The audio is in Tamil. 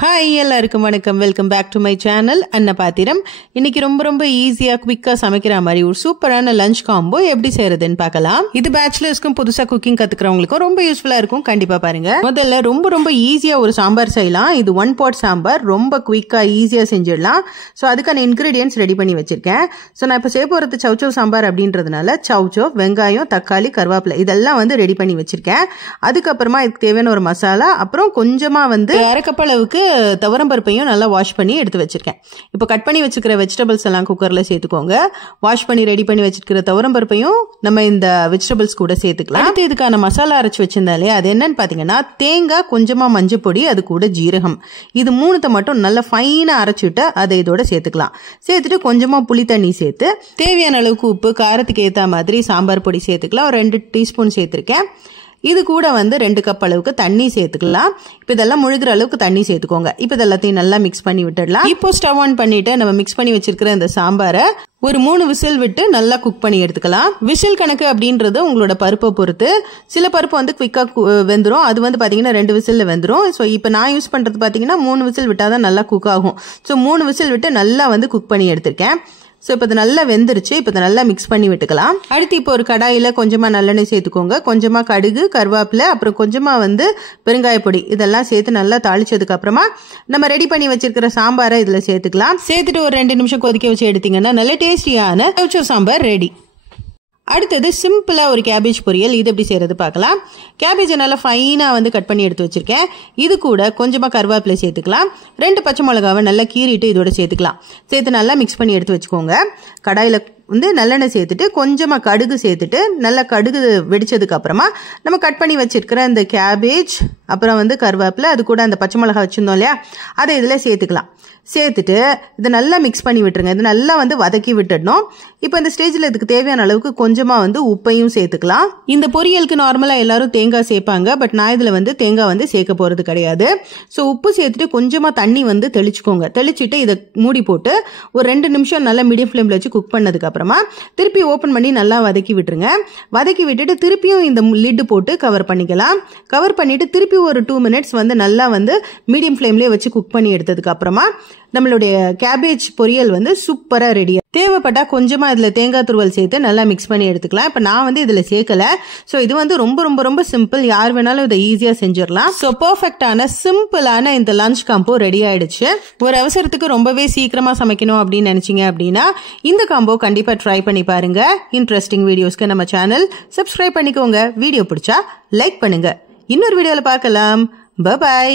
ஹாய் எல்லாருக்கும் வணக்கம். Welcome back to my channel அன்ன பாத்திரம். இன்னைக்கு ரொம்ப ஈஸியாக குவிக்காக சமைக்கிற மாதிரி ஒரு சூப்பரான லஞ்ச் காம்போ எப்படி செய்யறதுன்னு பார்க்கலாம். இது பேச்சுலர்ஸ்க்கும் புதுசாக குக்கிங் கற்றுக்கிறவங்களுக்கும் ரொம்ப யூஸ்ஃபுல்லாக இருக்கும். கண்டிப்பாக பாருங்க. முதல்ல ரொம்ப ஈஸியாக ஒரு சாம்பார் செய்யலாம். இது 1 pot சாம்பார். ரொம்ப குவிக்காக ஈஸியாக செஞ்சிடலாம். ஸோ அதுக்கான இன்க்ரீடியன்ஸ் ரெடி பண்ணி வச்சிருக்கேன். ஸோ நான் இப்போ செய்ய போகிறது சவ் சாம்பார் அப்படின்றதுனால சவ் வெங்காயம், தக்காளி, கருவேப்பிலை இதெல்லாம் ரெடி பண்ணி வச்சிருக்கேன். அதுக்கப்புறமா இதுக்கு தேவையான ஒரு மசாலா, அப்புறம் கொஞ்சமாக அரை கப் அளவுக்கு துவரம்பருப்பையும் நல்லா வாஷ் பண்ணி எடுத்து வச்சிருக்கேன். இப்போ கட் பண்ணி வச்சுக்கிற வெஜிடபிள்ஸ் எல்லாம் குக்கர்ல சேர்த்துக்கோங்க. வாஷ் பண்ணி ரெடி பண்ணி வச்சிருக்கிற துவரம்பருப்பையும் நம்ம இந்த வெஜிடபிள்ஸ் கூட சேர்த்துக்கலாம். அடுத்து இதுக்கான மசாலா அரைச்சு வச்சிருந்தாலே அது என்னன்னு பாத்தீங்கன்னா தேங்காய், கொஞ்சமா மஞ்சள் பொடி, அது கூட ஜீரகம், இது மூணுத்தை மட்டும் நல்லா ஃபைனா அரைச்சிட்டு அதை இதோட சேர்த்துக்கலாம். சேர்த்துட்டு கொஞ்சமா புளி தண்ணி சேர்த்து தேவையான அளவுக்கு உப்பு, காரத்துக்கு ஏற்ற மாதிரி சாம்பார் பொடி சேர்த்துக்கலாம். ஒரு 2 டீஸ்பூன் சேர்த்திருக்கேன். இது கூட 2 கப் அளவுக்கு தண்ணி சேர்த்துக்கலாம். இப்போ இதெல்லாம் முழுகிற அளவுக்கு தண்ணி சேர்த்துக்கோங்க. இப்போ இதெல்லாத்தையும் நல்லா மிக்ஸ் பண்ணி விட்டுடலாம். இப்போ ஸ்டவ் ஆன் பண்ணிட்டு நம்ம மிக்ஸ் பண்ணி வச்சிருக்கிற இந்த சாம்பாரை ஒரு 3 விசில் விட்டு நல்லா குக் பண்ணி எடுத்துக்கலாம். விசில் கணக்கு அப்படின்றது உங்களோட பருப்பை பொறுத்து. சில பருப்பு குவிக்காக வெந்துடும். அது பாத்தீங்கன்னா 2 விசில்ல வெந்துடும். ஸோ இப்போ நான் யூஸ் பண்றது பாத்தீங்கன்னா 3 விசில் விட்டாதான் நல்லா குக் ஆகும். ஸோ 3 விசில் விட்டு நல்லா குக் பண்ணி எடுத்திருக்கேன். ஸோ இப்போ இது நல்லா வெந்துருச்சு. இப்போ இதை நல்லா மிக்ஸ் பண்ணி விட்டுக்கலாம். அடுத்து இப்போ ஒரு கடாயில் கொஞ்சமாக நல்லெண்ணெய் சேர்த்துக்கோங்க. கொஞ்சமாக கடுகு, கருவேப்பிலை, அப்புறம் கொஞ்சமாக பெருங்காய பொடி இதெல்லாம் சேர்த்து நல்லா தாளிச்சதுக்கு அப்புறமா நம்ம ரெடி பண்ணி வச்சிருக்கிற சாம்பாரை இதில் சேர்த்துக்கலாம். சேர்த்துட்டு ஒரு 2 நிமிஷம் கொதிக்க வச்சு எடுத்தீங்கன்னா நல்ல டேஸ்டியான சவ் சாம்பார் ரெடி. அடுத்தது சிம்பிளா ஒரு கேபேஜ் பொரியல். இது எப்படி செய்யறது பார்க்கலாம். கேபேஜை நல்லா ஃபைனா கட் பண்ணி எடுத்து வச்சிருக்கேன். இது கூட கொஞ்சமா கருவேப்பிலை சேர்த்துக்கலாம். 2 பச்சை மிளகாவை நல்லா கீறிட்டு இதோட சேர்த்துக்கலாம். சேர்த்து நல்லா மிக்ஸ் பண்ணி எடுத்து வச்சுக்கோங்க. கடாயில நல்லெண்ணெய் சேர்த்துட்டு கொஞ்சமா கடுகு சேர்த்துட்டு நல்லா கடுகு வெடிச்சதுக்கு அப்புறமா நம்ம கட் பண்ணி வச்சிருக்கிற இந்த கேபேஜ், அப்புறம் கருவேப்பிலை, அது கூட அந்த பச்சை மிளகாய் வச்சிருந்தோம் இல்லையா, அதை இதுல சேர்த்துக்கலாம். சேர்த்துட்டு இதை நல்லா மிக்ஸ் பண்ணி விட்டுருங்க. இது நல்லா வதக்கி விட்டுடணும். இப்போ இந்த ஸ்டேஜில் இதுக்கு தேவையான அளவுக்கு கொஞ்சமாக உப்பையும் சேர்த்துக்கலாம். இந்த பொரியலுக்கு நார்மலாக எல்லாரும் தேங்காய் சேர்ப்பாங்க. பட் நான் இதில் தேங்காய் சேர்க்க போகிறது கிடையாது. ஸோ உப்பு சேர்த்துட்டு கொஞ்சமாக தண்ணி தெளிச்சுக்கோங்க. தெளிச்சுட்டு இதை மூடி போட்டு ஒரு 2 நிமிஷம் நல்லா மீடியம் ஃப்ளேமில் வச்சு குக் பண்ணதுக்கு அப்புறமா திருப்பி ஓப்பன் பண்ணி நல்லா வதக்கி விட்டுருங்க. வதக்கி விட்டுட்டு திருப்பியும் இந்த லிட்டு போட்டு கவர் பண்ணிக்கலாம். கவர் பண்ணிட்டு திருப்பி ஒரு 2 மினிட்ஸ் நல்லா மீடியம் ஃப்ளேம்லேயே வச்சு குக் பண்ணி எடுத்ததுக்கு அப்புறமா நம்மளுடைய கேபேஜ் பொரியல் சூப்பரா ரெடியா. தேவைப்பட்டா கொஞ்சமா இதுல தேங்காய் துருவல் சேர்த்து நல்லா மிக்ஸ் பண்ணி எடுத்துக்கலாம். இப்ப நான் இதுல சேர்க்கல. சோ இது ரொம்ப சிம்பிள். யார் வேணாலும் இதை ஈஸியா செஞ்சிடலாம். சோ பெர்ஃபெக்டான சிம்பிளான இந்த லஞ்ச் காம்போ ரெடி ஆயிடுச்சு. ஒரு அவசரத்துக்கு ரொம்பவே சீக்கிரமா சமைக்கணும் அப்படின்னு நினைச்சீங்க அப்படின்னா இந்த காம்போ கண்டிப்பா ட்ரை பண்ணி பாருங்க. இன்ட்ரெஸ்டிங் வீடியோஸ்க்கு நம்ம சேனல் சப்ஸ்கிரைப் பண்ணிக்கோங்க. வீடியோ பிடிச்சா லைக் பண்ணுங்க. இன்னொரு வீடியோல பார்க்கலாம். பை.